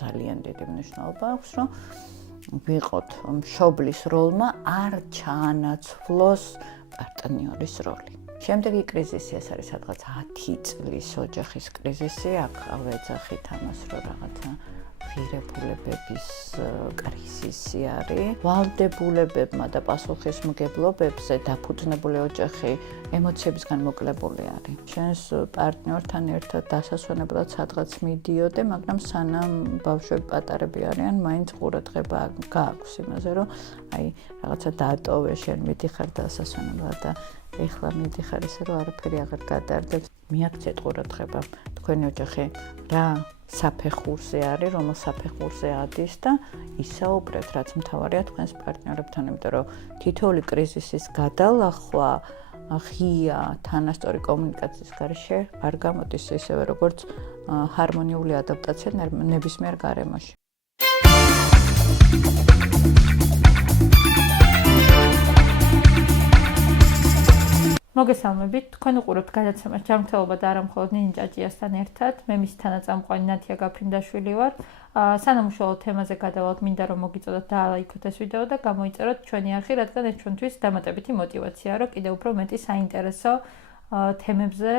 ძალიან დიდი მნიშვნელობა აქვს, რომ ვიყოთ მშობლის როლმა არ ჩაანაცვლოს პარტნიორის როლი. შემდეგი კრიზისი ეს არის სადღაც 10 წლის ოჯახის კრიზისი, აქ ვეძახით ამას, რომ რაღაცა ღირებულებების კრიზისი არის. ვალდებულებებმა და პასუხისმგებლობებზე დაფუძნებული ოჯახი ემოციებისგან მოკლებული არის. ჩვენს პარტნიორთან ერთად დასასვენებლად სადღაც მიდიოდე, მაგრამ სანამ ბავშვები პატარები არიან, მაინც ყურადღება გააქვს იმაზე, რომ აი რაღაცა დატოვე, შენ მიდიხარ დასასვენებლად და ეხლა მიდიხარ ისე, რომ არაფერი აღარ გადაარდებს. მიაქცეთ ყურადღება თქვენი ოჯახი რა საფეხურზე არის, რომელ საფეხურზე ადის და ისაუბრეთ, რაც მთავარია თქვენს პარტნიორებთან, იმიტომ რომ თითოეული კრიზისის გადალახვა ღია თანასწორი კომუნიკაციის გარეშე არ გამოდის ისევე, როგორც ჰარმონიული ადაპტაცია ნებისმიერ გარემოში. მოგესალმებით, თქვენ უყურებთ გადაცემას ჯანმრთელობა და არა მხოლოდ ნინი ჭაჭიასთან ერთად. მე მისი თანაწამყვანი ნათია გაფრინდაშვილი ვარ. სანამ უშუალო თემაზე გადავალთ, მინდა რომ მოგიწოდოთ და ლაიქოთ ეს ვიდეო და გამოიწეროთ ჩვენი არხი, რადგან ეს ჩვენთვის დამატებითი мотиваციაა, რომ კიდევ უფრო მეტი საინტერესო თემებზე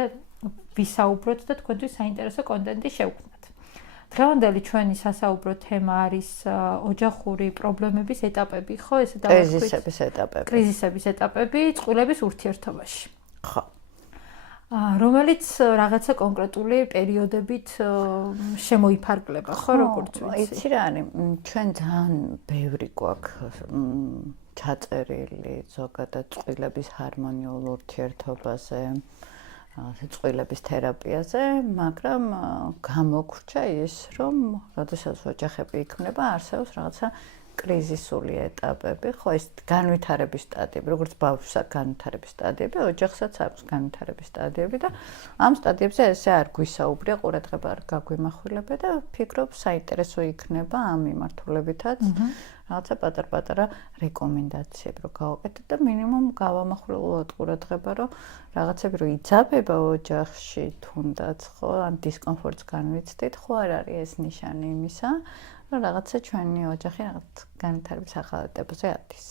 ვისაუბროთ და თქვენთვის საინტერესო კონტენტი შევქმნათ. დღევანდელი ჩვენი სასაუბრო თემა არის ოჯახური პრობლემების ეტაპები, ხო, ესე დავაკვირდით. კრიზისების ეტაპები წყვილების ურთიერთობაში. ხო. რომელიც რაღაცა კონკრეტული პერიოდებით შემოიფარგლება, ხო, როგორც ვიცი. იცი რა არის, ჩვენ ძალიან ბევრი გვაქვს ჩაწერილი ზოგადად წყვილების ჰარმონიულ ურთიერთობაზე. წყვილების თერაპიაზე, მაგრამ გამოგვრჩა ის, რომ როდესაც ოჯახები იქმნება, არსებობს რაღაცა კრიზისული ეტაპები, ხო, ეს განვითარების სტადიები, როგორც ბავშვს აქვს განვითარების სტადიები, ოჯახსაც აქვს განვითარების სტადიები და ამ სტადიებზე ესე არ გვისაუბრია, ყურადღება არ გაგვიმახვილება და ვფიქრობ, საინტერესო იქნება ამ მიმართულებითაც რაღაცა პატარ-პატარა რეკომენდაციები რო გავაკეთეთ და მინიმუმ გავამახვილოთ ყურადღება, რომ რაღაცები რო იძაბება ოჯახში თუნდაც, ხო, ან დისკომფორტს განვიცდით, ხო არ არის ეს ნიშანი იმისა, რომ რაღაცა ჩვენი ოჯახი რაღაც განვითარების ახალ ეტაპზე ადის.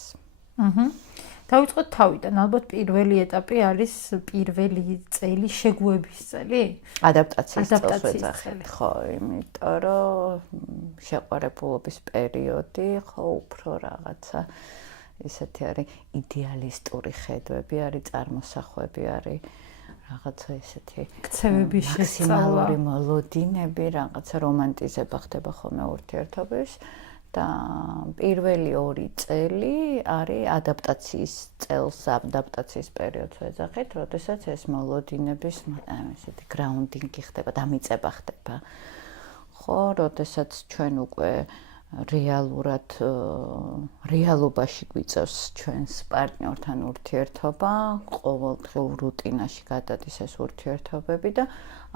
დავიწყოთ თავიდან. ალბათ პირველი ეტაპი არის პირველი წელი შეგუების წელი? ადაპტაციის წელს ვეძახით, ხო, იმიტომ რომ შეყვარებულობის პერიოდი, ხო, უფრო რაღაცა ისეთი არის იდეალისტური ხედვები, არის წარმოსახვები, არის რაღაცა ისეთი ქცევების შესწავლა, მაქსიმალური მოლოდინები, რაღაცა რომანტიზება ხდება ხოლმე ურთიერთობის. და პირველი 2 წელი არის ადაპტაციის წელს, ადაპტაციის პერიოდს ვეძახით, როდესაც ეს მოლოდინების ესეთი გრაუნდინგი ხდება, დამიწება ხდება. ხო, როდესაც ჩვენ უკვე რეალურად რეალობაში გვიწევს ჩვენს პარტნიორთან ურთიერთობა, ყოველდღიურ რუტინაში გადადის ეს ურთიერთობები და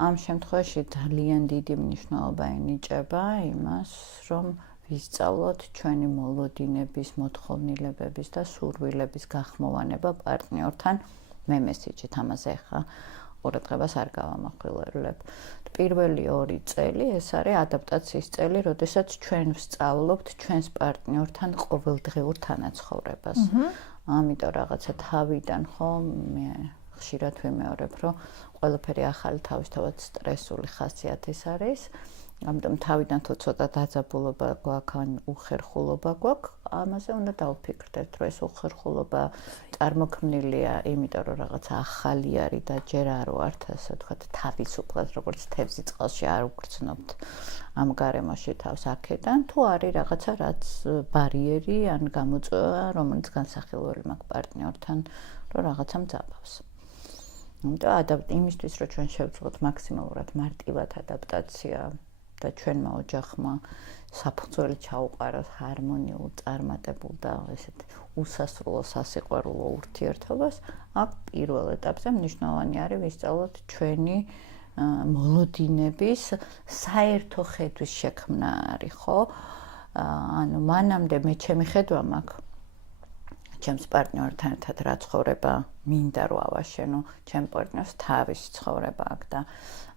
ამ შემთხვევაში ძალიან დიდი მნიშვნელობა ენიჭება იმას, რომ ვისწავლოთ ჩვენი მოლოდინების, მოთხოვნილებების და სურვილების გახმოვანება პარტნიორთან. მე მესიჯით ამაზე ხა ყურადღებას არ გავამახვილებ. პირველი 2 წელი ეს არის ადაპტაციის წელი, როდესაც ჩვენ ვსწავლობთ ჩვენს პარტნიორთან ყოველდღიურ თანაცხოვრებას. ამიტომ რაღაცა თავიდან ხო მე ხშირად ვიმეორებ, რომ ყველაფერი ახალი თავისთავად სტრესული ხასიათის არის. ამიტომ თავიდან თუ ცოტა დაძაბულობა გვაქვს ან უხერხულობა გვაქვს, ამაზე უნდა დავფიქრდეთ, რომ ეს უხერხულობა წარმოქმნილია, იმიტომ რომ რაღაცა ახალი არის და ჯერ არ ვართ, ასე ვთქვათ, თავისუფლად, როგორც თევზი წყალში არ უგრძნობთ ამ გარემოში თავს აქედან, თუ არის რაღაცა, რაც ბარიერი ან გამოწვევა, რომელიც განსახილველი მაქვს პარტნიორთან, რომ რაღაცა მძაბავს. ამიტომ იმისთვის, რომ ჩვენ შევძლოთ მაქსიმალურად მარტივად ადაპტაცია და ჩვენმა ოჯახმა საფუძველი ჩაუყაროს ჰარმონიულ, წარმატებულ და ესეთ უსასრულო, სასიყვარულო ურთიერთობას, აქ პირველ ეტაპზე მნიშვნელოვანი არის ვისწავლოთ ჩვენი მოლოდინების საერთო ხედვის შექმნა არის, ხო? ანუ მანამდე მე ჩემი ხედვა მაქვს ჩემს პარტნიორთან ერთად რა ცხოვრება მინდა რომ ავაშენო, ჩემ პარტნიორს თავის ცხოვრება აქვს და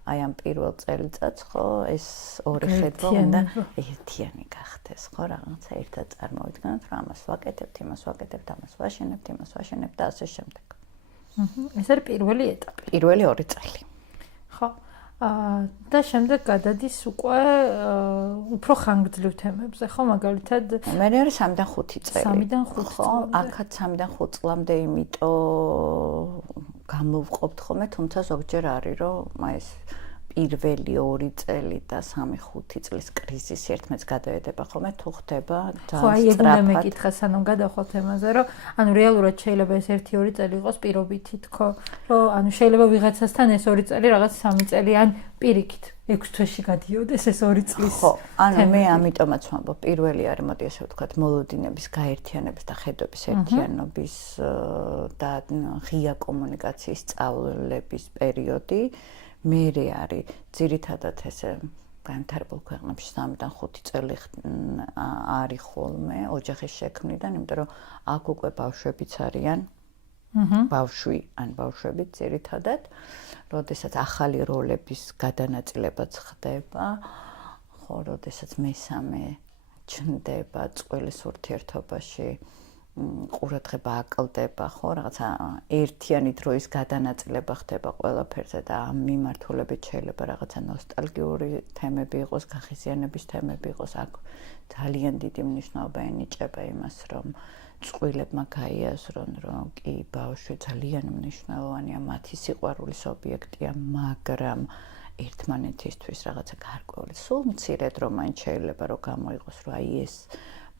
აი ამ პირველ წელიწადს ხო ეს ორი ხედვა უნდა ერთიანი გახდეს ხო რაღაცა ერთად წარმოვიდგინოთ რომ ამას ვაკეთებთ, იმას ვაკეთებთ, ამას ვაშენებთ და ასე შემდეგ. ეს არის პირველი ეტაპი. პირველი 2 წელი. ხო. და შემდეგ გადადის უკვე უფრო ხანგრძლივ თემებზე, ხო, მაგალითად მე არის 3-დან 5 წელი. 3-დან 5 ხო, აქაც 3-დან 5 წლამდე იმიტომ გამოვყოფთ ხოლმე, თუმცა ზოგჯერ არის რომ ეს პირველი 2 წელი და 3-5 წლის კრიზისი ერთმანეთს გადაედება ხოლმე, თუ ხდება ძალიან სწრაფად. ხო, აი ეგ უნდა მეკითხა, სანამ გადავხვალ თემაზე, რომ ანუ რეალურად შეიძლება ეს 1-2 წელი იყოს პირობითი თქო, რომ ანუ შეიძლება ვიღაცასთან ეს 2 წელი რაღაც 3 წელი ან პირიქით 6 თვეში გადიოდეს ეს 2 წლის. ხო, ანუ მე ამიტომაც ვამბობ, პირველი არის მოდი ასე ვთქვათ, მოლოდინების გაერთიანების და ხედვების ერთიანობის და ღია კომუნიკაციის სწავლების პერიოდი. მერე არის ძირითადად ესე განვითარებულ ქვეყნებში 3-დან 5 წელი არის ხოლმე ოჯახის შექმნიდან, იმიტომ რომ აქ უკვე ბავშვებიც არიან. ბავშვი ან ბავშვები ძირითადად, როდესაც ახალი როლების გადანაწილებაც ხდება, ხო, როდესაც მესამე ჩნდება წყვილის ურთიერთობაში, ყურადღება აკლდება, ხო, რაღაცა ერთიანი დროის გადანაწილება ხდება ყველაფერზე და ამ მიმართულებით შეიძლება რაღაცა ნოსტალგიური თემები იყოს, გახიზიანების თემები იყოს, აქ ძალიან დიდი მნიშვნელობა ენიჭება იმას, რომ წყვილებმა გაიაზრონ, რომ კი ბავშვი ძალიან მნიშვნელოვანია, მათი სიყვარულის ობიექტია, მაგრამ ერთმანეთისთვის რაღაცა გარკვეული სულ მცირედ რომ მაინც შეიძლება რომ გამოიყოს, რომ აი ეს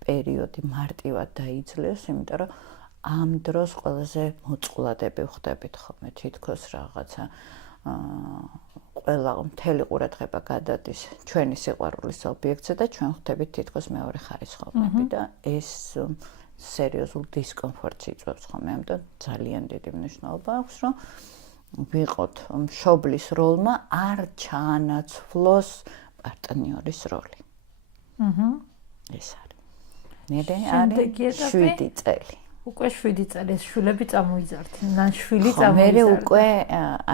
პერიოდი მარტივად დაიძლეს, იმიტომ რომ ამ დროს ყველაზე მოწყვლადები ვხდებით ხოლმე თითქოს რაღაცა ყველა მთელი ყურადღება გადადის ჩვენი სიყვარულის ობიექტზე და ჩვენ ვხდებით თითქოს მეორე ხარისხოვნები და ეს სერიოზულ დისკომფორტს იწვევს ხოლმე, ამიტომ ძალიან დიდი მნიშვნელობა აქვს, რომ ვიყოთ მშობლის როლმა არ ჩაანაცვლოს პარტნიორის როლი. ეს არის. მერე არის 7 წელი. უკვე 7 წელი ეს შვილები წამოიზარდნენ, შვილი წამოიზარდა. მერე უკვე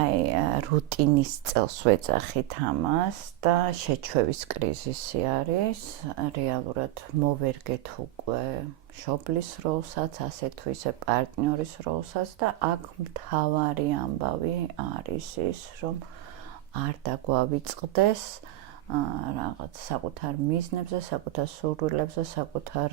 აი რუტინის წელს ვეძახით ამას და შეჩვევის კრიზისი არის. რეალურად მოვერგეთ უკვე მშობლის როლსაც, ასე თუ ისე პარტნიორის როლსაც და აქ მთავარი ამბავი არის ის, რომ არ დაგვავიწყდეს რაღაც საკუთარ მიზნებზე, საკუთარ სურვილებზე, საკუთარ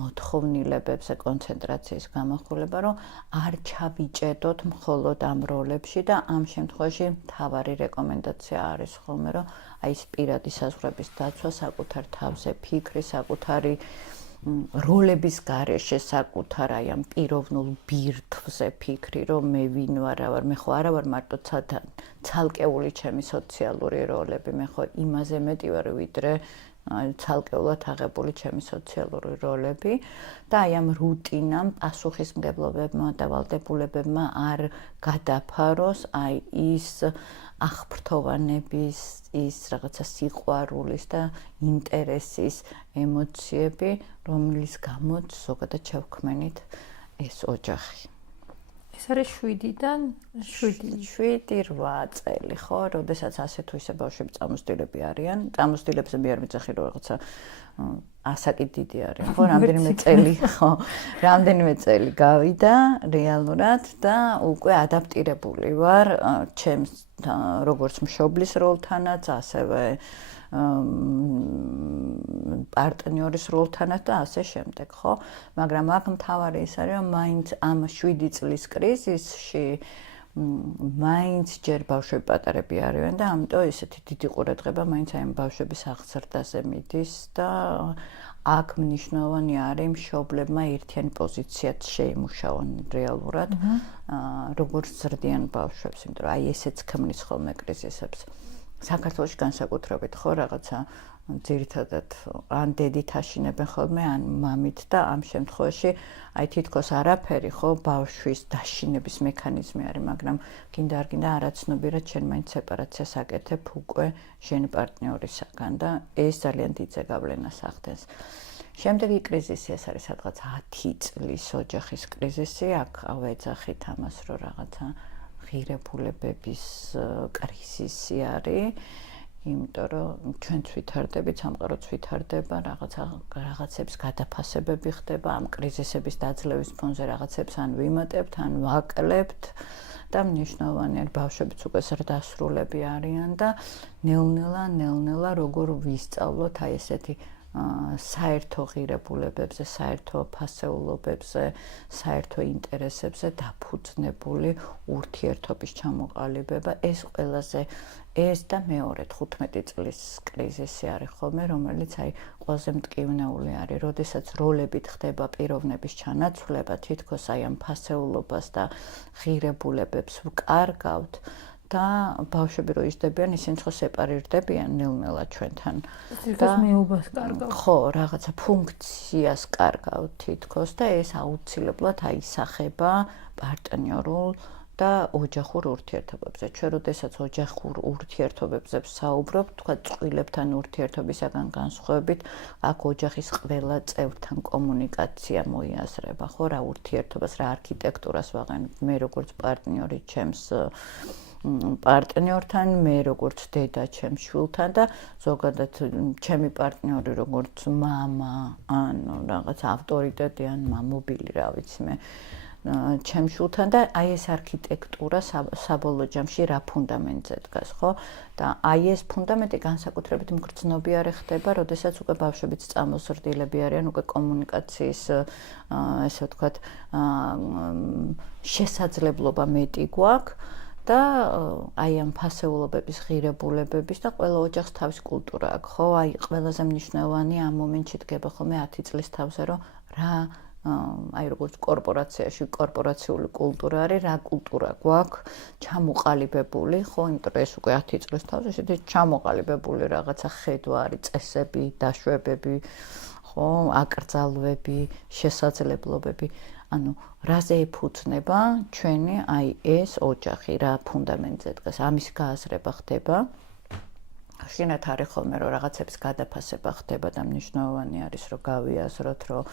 მოთხოვნილებებზე კონცენტრაციის გამახვილება, რომ არ ჩავიჭედოთ მხოლოდ ამ როლებში და ამ შემთხვევაში მთავარი რეკომენდაცია არის ხოლმე, რომ აი ეს პირადი საზღვრების დაცვა, საკუთარ თავზე ფიქრი, საკუთარი როლების გარეშე საკუთარ აი ამ პიროვნულ ბირთვზე ფიქრი, რომ მე ვინ ვარ, რა ვარ, მე ხო არა ვარ მარტო ცალკეული ჩემი სოციალური როლები, მე ხო იმაზე მეტი ვარ, ვიდრე ცალკეულად აღებული ჩემი სოციალური როლები და აი ამ რუტინამ პასუხისმგებლობებმა და ვალდებულებებმა არ გადაფაროს აი ის აღფრთოვანების, ის რაღაცა სიყვარულის და ინტერესის ემოციები, რომლის გამოც ზოგადად შევქმნით ეს ოჯახი. ეს არის 7-დან 7-8 წელი, ხო, როდესაც ასე თუ ისე ბავშვები წამოსდილები არიან. წამოსდილებზე მე არ ვიცახი რომ რაღაცა ასაკი დიდი არის, ხო, რამდენიმე წელი გავიდა რეალურად და უკვე ადაპტირებული ვარ ჩემს როგორც მშობლის როლთანაც, ასევე პარტნიორის როლთანაც და ასე შემდეგ, ხო? მაგრამ აქ მთავარი ის არის, რომ მაინც ამ 7 წლის კრიზისში მაინც ჯერ ბავშვები პატარები არიან და ამიტომ ესეთი დიდი ყურადღება მაინც აი ამ ბავშვების აღზრდაზე მიდის და აქ მნიშვნელოვანი არის მშობლებმა ერთიანი პოზიციაც შეიმუშაონ რეალურად, როგორც ზრდიან ბავშვებს, იმიტომ რომ აი ესეც ქმნის ხოლმე კრიზისებს. საქართველოში განსაკუთრებით ხო რაღაცა ძირითადად ან დედით აშინებენ ხოლმე, ან მამით და ამ შემთხვევაში აი თითქოს არაფერი ხო ბავშვის დაშინების მექანიზმი არის, მაგრამ გინდა არ გინდა არაცნობიერად შენ მაინც სეპარაციას აკეთებ უკვე შენი პარტნიორისაგან და ეს ძალიან დიდ ზეგავლენას ახდენს. შემდეგი კრიზისი ეს არის სადღაც 10 წლის ოჯახის კრიზისი, აქ ავეძახით ამას, რომ რაღაცა ღირებულებების კრიზისი არის, იმიტომ რომ ჩვენც ვითარდებით, სამყაროც ვითარდება, რაღაცებს გადაფასებები ხდება, ამ კრიზისების დაძლევის ფონზე რაღაცებს ან ვიმატებთ, ან ვაკლებთ და მნიშვნელოვანია, ბავშვებიც უკვე ზრდასრულები არიან და ნელ-ნელა როგორ ვისწავლოთ აი ესეთი საერთო ღირებულებებზე, საერთო ფასეულობებზე, საერთო ინტერესებზე დაფუძნებული ურთიერთობის ჩამოყალიბება, ეს და მეორე 15 წლის კრიზისი არის ხოლმე, რომელიც აი ყველაზე მტკივნეული არის, როდესაც როლებით ხდება პიროვნების ჩანაცვლება, თითქოს აი ამ ფასეულობას და ღირებულებებს ვკარგავთ და ბავშვები რო იზრდებიან, ისინი ხო სეპარირდებიან ნელ-ნელა ჩვენთან. და მეობას კარგავთ. ხო, რაღაცა ფუნქციას კარგავთ თითქოს და ეს აუცილებლად აისახება პარტნიორულ და ოჯახურ ურთიერთობებზე. ჩვენ როდესაც ოჯახურ ურთიერთობებზე ვსაუბრობთ, თქვა წყვილებთან ურთიერთობისაგან განსხვავებით, აქ ოჯახის ყველა წევრთან კომუნიკაცია მოიაზრება, ხო, რა ურთიერთობას, რა არქიტექტურას ვაყენებ მე როგორც პარტნიორი ჩემს პარტნიორთან, მე როგორც დედა ჩემს შვილთან და ზოგადად ჩემი პარტნიორი როგორც მამა, ან რაღაც ავტორიტეტი, ან მამობილი, რა ვიცი მე, ჩემს შვილთან და აი ეს არქიტექტურა საბოლოო ჯამში რა ფუნდამენტზე დგას, ხო? და აი ეს ფუნდამენტი განსაკუთრებით მგრძნობიარე ხდება, როდესაც უკვე ბავშვებიც წამოზრდილები არიან, უკვე კომუნიკაციის ესე ვთქვათ, შესაძლებლობა მეტი გვაქვს. და აი ამ ფასეულობების ღირებულებების და ყველა ოჯახს თავის კულტურა აქვს, ხო? აი ყველაზე მნიშვნელოვანი ამ მომენტში დგება ხოლმე 10 წლის თავზე, რომ რა აი როგორც კორპორაციაში კორპორაციული კულტურა არის, რა კულტურა გვაქვს ჩამოყალიბებული, ხო? იმიტომ რომ ეს უკვე 10 წლის თავზე ისეთი ჩამოყალიბებული რაღაცა ხედვა არის, წესები, დაშვებები, ხო? აკრძალვები, შესაძლებლობები. ანუ რაზე ეფუძნება ჩვენი აი ეს ოჯახი, რა ფუნდამენტზე დგას, ამის გააზრება ხდება. შინათ არის ხოლმე რომ რაღაცების გადაფასება ხდება და მნიშვნელოვანი არის რომ გავიაზროთ, რომ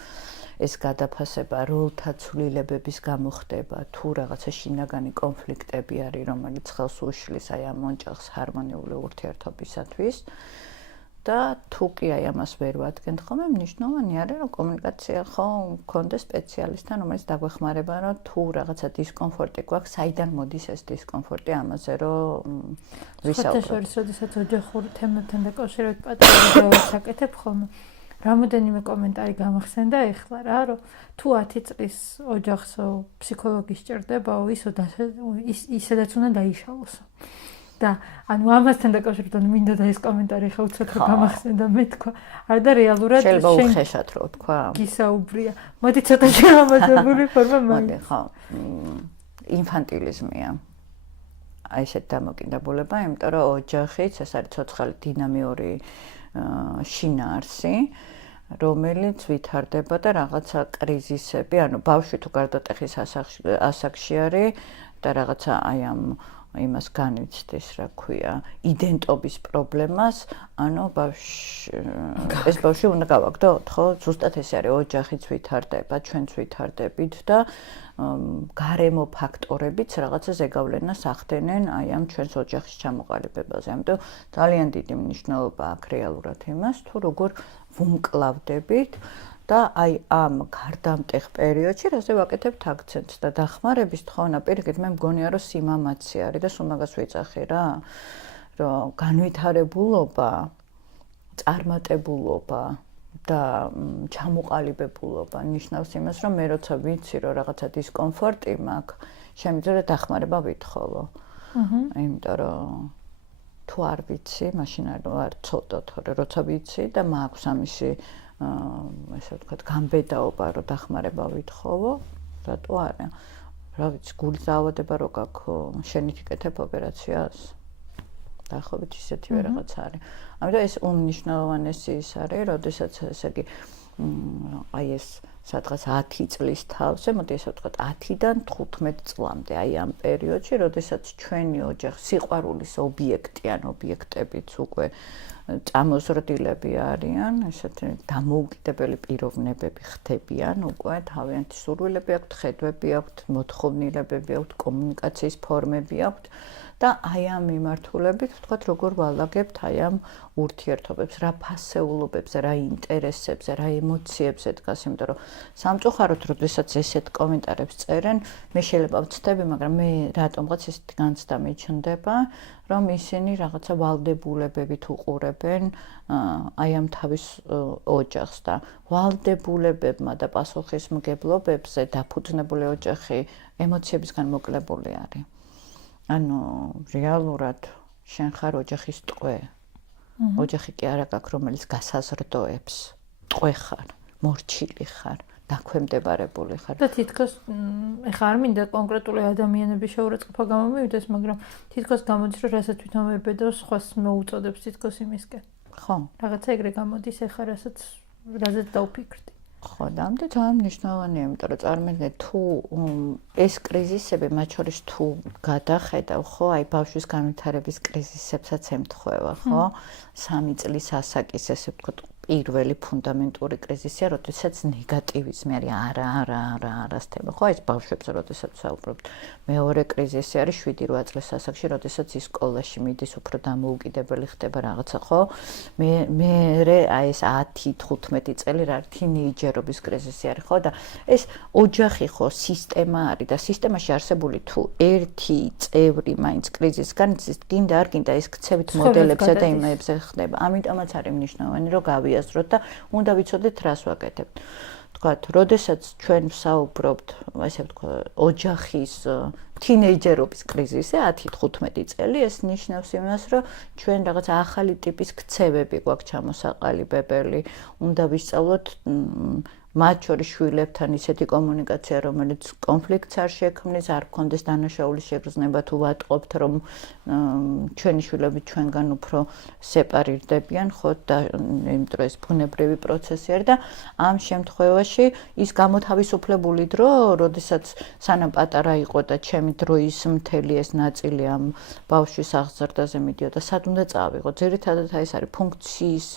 ეს გადაფასება როლთა ცვლილებების გამო ხდება, თუ რაღაცა შინაგანი კონფლიქტები არის, რომელიც ხელს უშლის აი ამ ოჯახს ჰარმონიული ურთიერთობისათვის. და თუ კი აი ამას ვერ ვადგენთ ხოლმე, მნიშვნელოვანი არის რომ კომუნიკაცია ხო მქონდეს სპეციალისტთან, რომელიც დაგვეხმარება, რომ თუ რაღაცა დისკომფორტი გვაქვს, საიდან მოდის ეს დისკომფორტი, ამაზე რომ ვისაუბროთ. შორის, როდესაც ოჯახური თემებთან დაკავშირებით პატარა საკეთებ ხოლმე, რამოდენიმე კომენტარი გამახსენდა ეხლა რა, რომ თუ 10 წლის ოჯახსო ფსიქოლოგი სჭირდებაო, ისედაც უნდა დაიშალოსო. და ანუ ამასთან დაკავშირებით მინდა და ეს კომენტარი ხა უცბად გამახსენდა მე თქვა. არ და რეალურად შეიძლება უხეშად რო თქვა. გისაუბრია. მოდი ცოტა შეამოწმებული ფორმა მოდი, ხო. ინფანტილიზმია. აი ესეთ დამოკიდებულება, იმიტომ რომ ოჯახიც ეს არის ცოცხალი დინამიური შინაარსი, რომელიც ვითარდება და რაღაცა კრიზისები, ანუ ბავშვი თუ გარდატეხის ასაკში არის და რაღაცა აი ამ იმას განვიცდის, რა ქვია, იდენტობის პრობლემას, ანუ ეს ბავშვი უნდა გავაგდოთ, ხო? ზუსტად ეს არის, ოჯახიც ვითარდება, ჩვენც ვითარდებით და გარემო ფაქტორებიც რაღაცა ზეგავლენას ახდენენ აი ამ ჩვენს ოჯახის ჩამოყალიბებაზე. ამიტომ ძალიან დიდი მნიშვნელობა აქვს რეალურად იმას, თუ როგორ ვუმკლავდებით და აი ამ გარდამტეხ პერიოდში რაზე ვაკეთებთ აქცენტს და დახმარების თხოვნა პირიქით მე მგონია რომ სიმამაცი არის და სულ მაგას ვიძახი რა რომ განვითარებულობა, წარმატებულობა და ჩამოყალიბებულობა ნიშნავს იმას რომ მე როცა ვიცი რომ რაღაცა დისკომფორტი მაქვს, შემიძლია დახმარება ვითხოვო. იმიტომ რომ თუ არ ვიცი, მაშინ არ ცოტა თორე როცა ვიცი და მაქვს ამისი ესე ვთქვათ, გამბედაობა, რომ დახმარება ვითხოვო, რატო არა? რა ვიცი, გულის დაავადება რო გაქვს, შენით იკეთებ ოპერაციას? დაახლოებით ისეთივე რაღაც არის. ამიტომ ეს უმნიშვნელოვანესი ის არის, როდესაც ესე იგი აი ეს სადღაც 10 წლის თავზე, მოდი ესე ვთქვათ 10-დან 15 წლამდე, აი ამ პერიოდში, როდესაც ჩვენი ოჯახი სიყვარულის ობიექტი ან ობიექტებიც უკვე წამოზრდილები არიან, ესეთი დამოუკიდებელი პიროვნებები ხდებიან, უკვე თავიანთი სურვილები აქვთ, ხედვები აქვთ, მოთხოვნილებები აქვთ, კომუნიკაციის ფორმები აქვთ და აი ამ მიმართულებით ვთქვათ, როგორ ვალაგებთ აი ამ ურთიერთობებს, რა ფასეულობებზე, რა ინტერესებზე, რა ემოციებზე დგას, იმიტომ რომ სამწუხაროდ, როდესაც ესეთ კომენტარებს წერენ, მე შეიძლება ვცდები, მაგრამ მე რატომღაც ესეთი განცდა მიჩნდება, რომ ისინი რაღაცა ვალდებულებებით უყურებენ აი ამ თავის ოჯახს და ვალდებულებებმა და პასუხისმგებლობებზე დაფუძნებული ოჯახი ემოციებისგან მოკლებული არის. ანუ რეალურად შენ ხარ ოჯახის ტყვე. ოჯახი კი არა გაქვს, რომელიც გასაზრდოებს. ტყვე ხარ, მორჩილი ხარ, დაქვემდებარებული ხარ. და თითქოს ეხლა არ მინდა კონკრეტული ადამიანების შეურაცხყოფა გამომივიდეს, მაგრამ თითქოს გამოდის, რომ რასაც თვითონ ვებედავს, სხვას მოუწოდებს თითქოს იმისკენ. ხო. რაღაცა ეგრე გამოდის, ეხლა რაზეც დავფიქრდი. ხო, და ამდენ ძალიან მნიშვნელოვანია, იმიტომ რომ წარმოიდგინეთ, თუ ეს კრიზისები, მათ შორის თუ გადახედავ, ხო, აი ბავშვის განვითარების კრიზისებსაც ემთხვევა, ხო? 3 წლის ასაკის, ესე ვთქვათ, პირველი ფუნდამენტური კრიზისია, როდესაც ნეგატივიზმი არის, არას თემა, ხო, ეს ბავშვებზე, როდესაც ვსაუბრობთ. მეორე კრიზისი არის 7-8 წლის ასაკში, როდესაც ის სკოლაში მიდის, უფრო დამოუკიდებელი ხდება რაღაცა, ხო? მერე აი ეს 10-15 წელი რა თინეიჯერობის კრიზისი არის, ხო? და ეს ოჯახი ხო, სისტემა არის და სისტემაში არსებული თუ ერთი წევრი მაინც კრიზისს განიცდის, გინდა არ გინდა ეს ქცევით მოდელებსა და იმებზე ხდება. ამიტომაც არის მნიშვნელოვანი, რომ გავიაზროთ და უნდა ვიცოდეთ, რას ვაკეთებთ. თქვათ, როდესაც ჩვენ ვსაუბრობთ, ასე ვთქვათ, ოჯახის თინეიჯერობის კრიზისზე 10-15 წელი, ეს ნიშნავს იმას, რომ ჩვენ რაღაც ახალი ტიპის ქცევები გვაქვს ჩამოსაყალიბებელი, უნდა ვისწავლოთ მათ შორის შვილებთან ისეთი კომუნიკაცია, რომელიც კონფლიქტს არ შექმნის, არ გქონდეს დანაშაულის შეგრძნება თუ ვატყობთ, რომ ჩვენი შვილები ჩვენგან უფრო სეპარირდებიან, ხო და იმიტომ რომ ეს ბუნებრივი პროცესი არის და ამ შემთხვევაში ის გამოთავისუფლებული დრო, როდესაც სანამ პატარა იყო და ჩემი დროის მთელი ეს ნაწილი ამ ბავშვის აღზრდაზე მიდიოდა, სად უნდა წავიღო? ძირითადად აი ეს არის ფუნქციის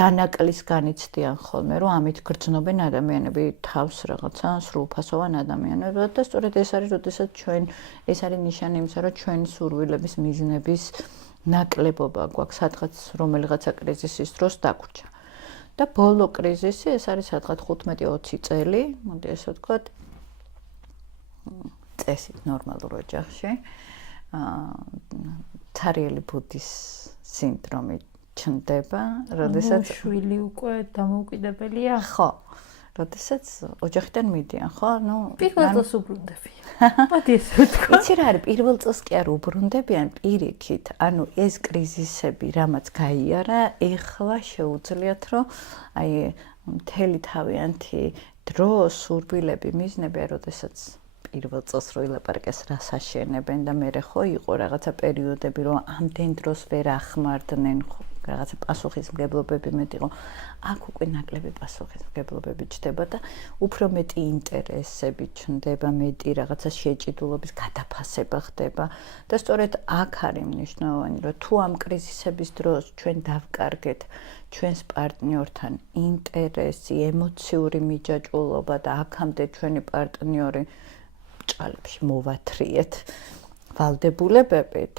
დანაკლის განიცდიან ხოლმე, რომ ამით გრძნობენ ადამიანები თავს რაღაცა სრულფასოვან ადამიანებად და სწორედ ეს არის, როდესაც ჩვენ ეს არის ნიშანი იმისა, რომ ჩვენი სურვილების მიზნების ნაკლებობა გვაქვს სადღაც რომელიღაცა კრიზისის დროს დაგვრჩა. და ბოლო კრიზისი ეს არის სადღაც 15-20 წელი, მოდი ესე ვთქვათ, წესით ნორმალურ ოჯახში, ცარიელი ბუდის სინდრომი ჩნდება, როდესაც შვილი უკვე დამოუკიდებელია? ხო. როდესაც ოჯახიდან მიდიან, ხო? ნუ პირველ წელს უბრუნდებიან. მოდი ესე ვთქვა. იცი რა არის, პირველ წელს კი არ უბრუნდებიან პირიქით. ანუ ეს კრიზისები, რამაც გაიარა, ეხლა შეუძლიათ, რომ აი მთელი თავიანთი დრო, სურვილები, მიზნები, როდესაც პირველ წელს რო ილაპარაკეს რას აშენებენ და მერე ხო იყო რაღაცა პერიოდები, რომ ამდენ დროს ვერ ახმარდნენ, რაღაცა პასუხისმგებლობები მეტი იყო. აქ უკვე ნაკლები პასუხისმგებლობები ჩდება და უფრო მეტი ინტერესები ჩნდება, მეტი რაღაცა შეჭიდულობის გადაფასება ხდება და სწორედ აქ არის მნიშვნელოვანი, რომ თუ ამ კრიზისების დროს ჩვენ დავკარგეთ ჩვენს პარტნიორთან ინტერესი, ემოციური მიჯაჭვულობა და აქამდე ჩვენი პარტნიორი ჭალებში მოვათრიეთ ვალდებულებებით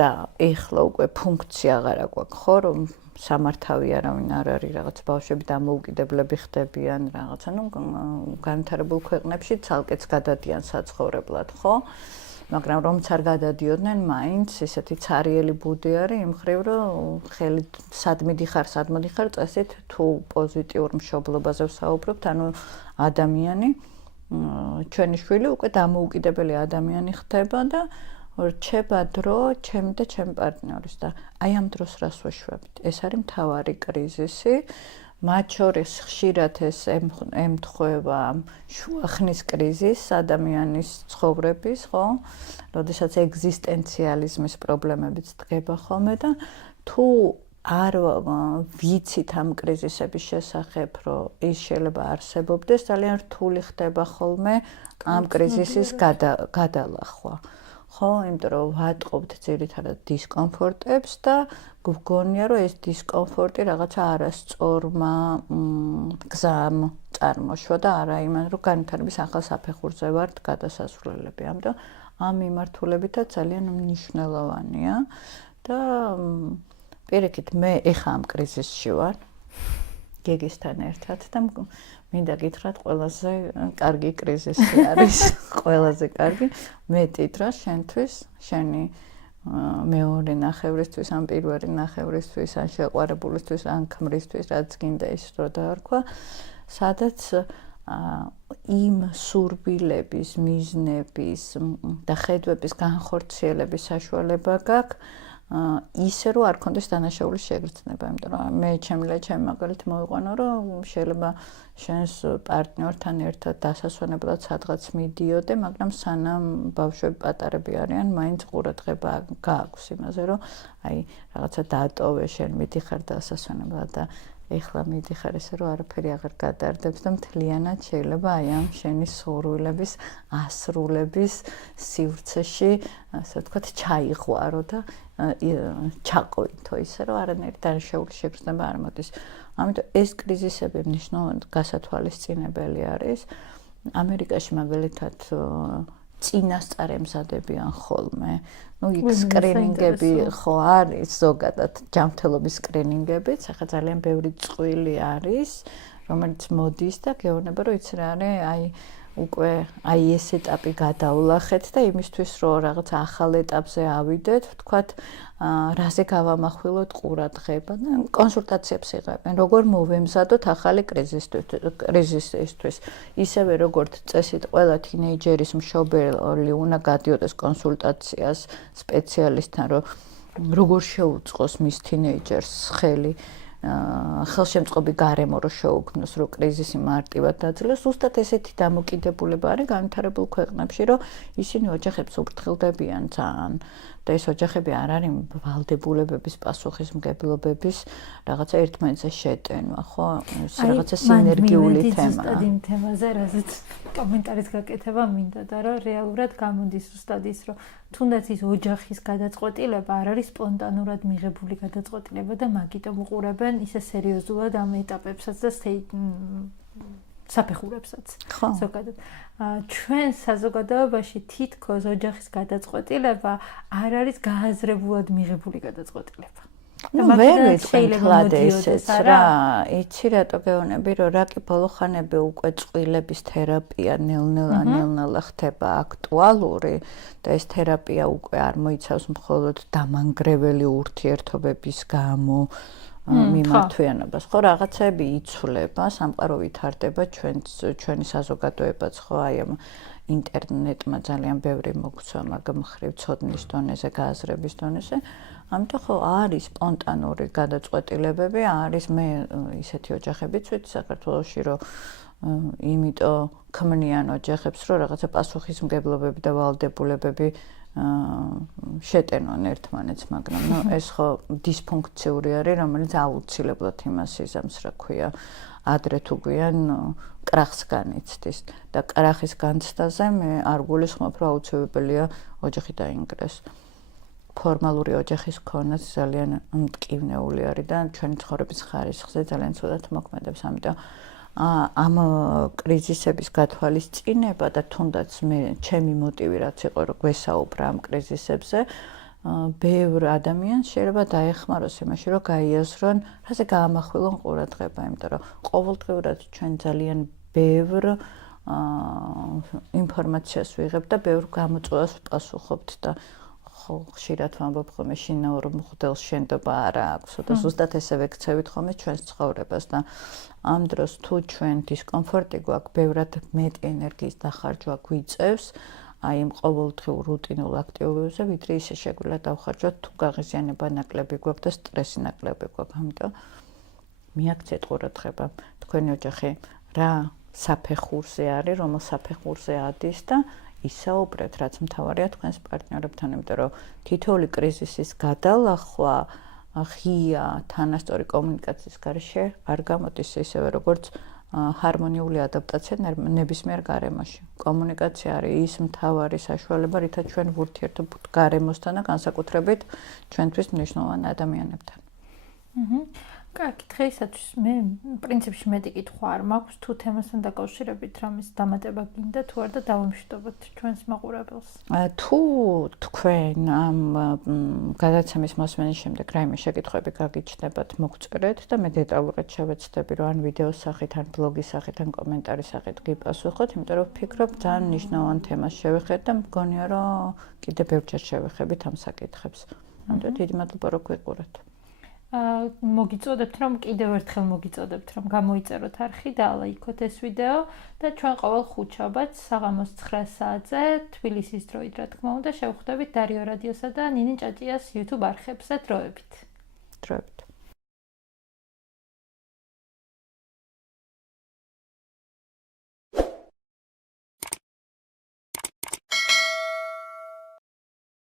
და ეხლა უკვე ფუნქცია აღარ აქვს, ხო, რომ სამართავი არავინ არ არის, რაღაც ბავშვები დამოუკიდებლები ხდებიან, რაღაცა, ნუ განვითარებულ ქვეყნებში ცალკეც გადადიან საცხოვრებლად, ხო? მაგრამ რომც არ გადადიოდნენ, მაინც ესეთი ცარიელი ბუდი არის იმ ხრივ, რომ ხელი სად მიდიხარ, წესით თუ პოზიტიურ მშობლობაზე ვსაუბრობთ, ანუ ადამიანი ჩვენი შვილი უკვე დამოუკიდებელი ადამიანი ხდება და რჩება დრო ჩემი და ჩემი პარტნიორის და აი ამ დროს რას ვეშვებით? ეს არის მთავარი კრიზისი, მათ შორის ხშირად ეს ემთხვევა შუახნის კრიზისს ადამიანის ცხოვრების, ხო? როდესაც ეგზისტენციალიზმის პრობლემებიც დგება ხოლმე და თუ არ ვიცით ამ კრიზისების შესახებ, რომ ის შეიძლება არსებობდეს, ძალიან რთული ხდება ხოლმე ამ კრიზისის გადალახვა. ხო, იმიტომ რომ ვატყობთ ძირითადად დისკომფორტებს და გვგონია, რომ ეს დისკომფორტი რაღაცა არასწორმა გზამ წარმოშვა და არა იმან, რომ განვითარების ახალ საფეხურზე ვართ გადასასვლელები. ამიტომ ამ მიმართულებითაც ძალიან მნიშვნელოვანია და პირიქით მე ეხა ამ კრიზისში ვარ გეგისთან ერთად და მინდა გითხრათ ყველაზე კარგი კრიზისი არის ყველაზე კარგი მეტი დრო შენთვის შენი მეორე ნახევრისთვის ან პირველი ნახევრისთვის ან შეყვარებულისთვის ან ქმრისთვის რაც გინდა ის რო დაარქვა სადაც იმ სურვილების მიზნების და ხედვების განხორციელების საშუალება გაქვს ისე რომ არ კონდეს დანაშაულის შეგრძნება, იმიტომ რომ მე ჩემი მაგალითი მოვიყვანო, რომ შეიძლება შენს პარტნიორთან ერთად დასასვენებლად სადღაც მიდიოდე, მაგრამ სანამ ბავშვები პატარები არიან, მაინც ყურადღება გააქვს იმაზე, რომ აი რაღაცა დაატოვე, შენ მიდიხარ დასასვენებლად და ეხლა მიდიხარ ესე რომ არაფერი აღარ გადარდებს და მთლიანად შეიძლება აი ამ შენი სურვილების ასრულების სივრცეში, ასე ვთქვათ, ჩაიღვარო და ჩაყოითო ისე რომ არანაირი დანაშაულის შეგრძნება არ მოდის. ამიტომ ეს კრიზისები მნიშვნელოვნად გასათვალისწინებელი არის. ამერიკაში მაგალითად წინასწარ ემზადებიან ხოლმე. იქ სკრინინგები ხო არის ზოგადად ჯანმრთელობის სკრინინგებიც, ახლა ძალიან ბევრი წყვილი არის, რომელიც მოდის და გეუბნება რომ იცი რა არის, აი უკვე აი ეს ეტაპი გადავლახეთ და იმისთვის რომ რაღაც ახალ ეტაპზე ავიდეთ, ვთქვათ, რაზე გავამახვილოთ ყურადღება და კონსულტაციებს იღებენ, როგორ მოვემზადოთ ახალი კრიზისისთვის. ისევე როგორც წესით ყველა თინეიჯერის მშობელი უნდა გადიოდეს კონსულტაციას სპეციალისტთან, რომ როგორ შეუწყოს მის თინეიჯერს ხელშემწყობი გარემო რო შეუქმნოს, რომ კრიზისი მარტივად დაძლევს, ზუსტად ესეთი დამოკიდებულება არის განვითარებულ ქვეყნებში, რომ ისინი ოჯახებს უფრთხილდებიან ძალიან და ეს ოჯახები არ არის ვალდებულებების პასუხისმგებლობების რაღაცა ერთმანეთზე შეტენვა, ხო? ეს რაღაცა სინერგიული თემაა. ზუსტად იმ თემაზე, რაზეც კომენტარის გაკეთება მინდა და რომ რეალურად გამოდის ზუსტად ის, რომ თუნდაც ის ოჯახის გადაწყვეტილება არ არის სპონტანურად მიღებული გადაწყვეტილება და მაგიტომ უყურებენ ისე სერიოზულად ამ ეტაპებსაც და საფეხურებსაც. ზოგადად. ჩვენ საზოგადოებაში თითქოს ოჯახის გადაწყვეტილება არ არის გააზრებულად მიღებული გადაწყვეტილება. ვერ ვიტყვით ესეც რა, იცი რატო გეუბნები, რომ რა კი ბოლოხანები უკვე წყვილების თერაპია ნელ-ნელა ხდება აქტუალური და ეს თერაპია უკვე არ მოიცავს მხოლოდ დამანგრეველი ურთიერთობების გამო მიმართვიანობას, ხო, რაღაცები იცვლება, სამყარო ვითარდება, ჩვენი საზოგადოებაც ხო აი ამ ინტერნეტმა ძალიან ბევრი მოგცვა მაგ მხრივ ცოდნის დონეზე, გააზრების დონეზე. ამიტომ ხო არის სპონტანური გადაწყვეტილებები, არის მე ისეთი ოჯახებიც ვიცი საქართველოში, რომ იმიტომ ქმნიან ოჯახებს, რომ რაღაცა პასუხისმგებლობები და ვალდებულებები შეტენონ ერთმანეთს, მაგრამ ეს ხო დისფუნქციური არის, რომელიც აუცილებლად იმას იზამს, რა ქვია, ადრე თუ გვიან კრახს განიცდის და კრახის განცდაზე მე არ გულისხმობ, რომ აუცილებელია ოჯახი დაინგრეს. ფორმალური ოჯახის ქონაც ძალიან მტკივნეული არის და ჩვენი ცხოვრების ხარისხზე ძალიან ცუდად მოქმედებს, ამიტომ ამ კრიზისების გათვალისწინება და თუნდაც მე ჩემი მოტივი რაც იყო რომ გვესაუბრა ამ კრიზისებზე ბევრ ადამიანს შეიძლება დაეხმაროს იმაში რომ გაიაზრონ რაზე გაამახვილონ ყურადღება, იმიტომ რომ ყოველდღიურად ჩვენ ძალიან ბევრ ინფორმაციას ვიღებთ და ბევრ გამოწვევას ვპასუხობთ და ხშირად ვამბობ ხოლმე შინაურ მღვდელს შენდობა არ აქვს და ზუსტად ესე ვექცევით ხოლმე ჩვენს ცხოვრებას და ამ დროს თუ ჩვენ დისკომფორტი გვაქვს, ბევრად მეტი ენერგიის დახარჯვა გვიწევს აი იმ ყოველდღიურ რუტინულ აქტივობებზე, ვიდრე ისე შეგვიძლია დავხარჯოთ თუ გაღიზიანება ნაკლები გვაქვს და სტრესი ნაკლები გვაქვს. ამიტომ მიაქცეთ ყურადღება თქვენი ოჯახი რა საფეხურზე არის, რომელ საფეხურზე ადის და ისაუბრეთ, რაც მთავარია თქვენს პარტნიორებთან, იმიტომ რომ თითოეული კრიზისის გადალახვა ღია თანასწორი კომუნიკაციის გარეშე არ გამოდის ისევე როგორც ჰარმონიული ადაპტაცია ნებისმიერ გარემოში. კომუნიკაცია არის ის მთავარი საშუალება, რითაც ჩვენ ვურთიერთობთ გარემოსთან და განსაკუთრებით ჩვენთვის მნიშვნელოვან ადამიანებთან. კარგი, დღეისათვის მე პრინციპში მეტი კითხვა არ მაქვს, თუ თემასთან დაკავშირებით რამის დამატება გინდა, თუ არ და დავამშვიდობოთ ჩვენს მაყურებელს. თუ თქვენ ამ გადაცემის მოსმენის შემდეგ რაიმე შეკითხვები გაგიჩნდებათ, მოგწერეთ და მე დეტალურად შევეცდები, რომ ან ვიდეოს სახით, ან ბლოგის სახით, ან კომენტარის სახით გიპასუხოთ, იმიტომ რომ ვფიქრობ, ძალიან მნიშვნელოვან თემას შევეხეთ და მგონია, რომ კიდევ ბევრჯერ შევეხებით ამ საკითხებს. ამიტომ დიდი მადლობა, რომ გვიყურეთ. მოგიწოდებთ, რომ კიდევ ერთხელ მოგიწოდებთ, რომ გამოიწეროთ არხი და ალაიქოთ ეს ვიდეო და ჩვენ ყოველ ხუთშაბათს საღამოს 9 საათზე თბილისის დროით, რა თქმა უნდა, შევხვდებით დარიო რადიოსა და ნინი ჭაჭიას YouTube არხებზე დროებით.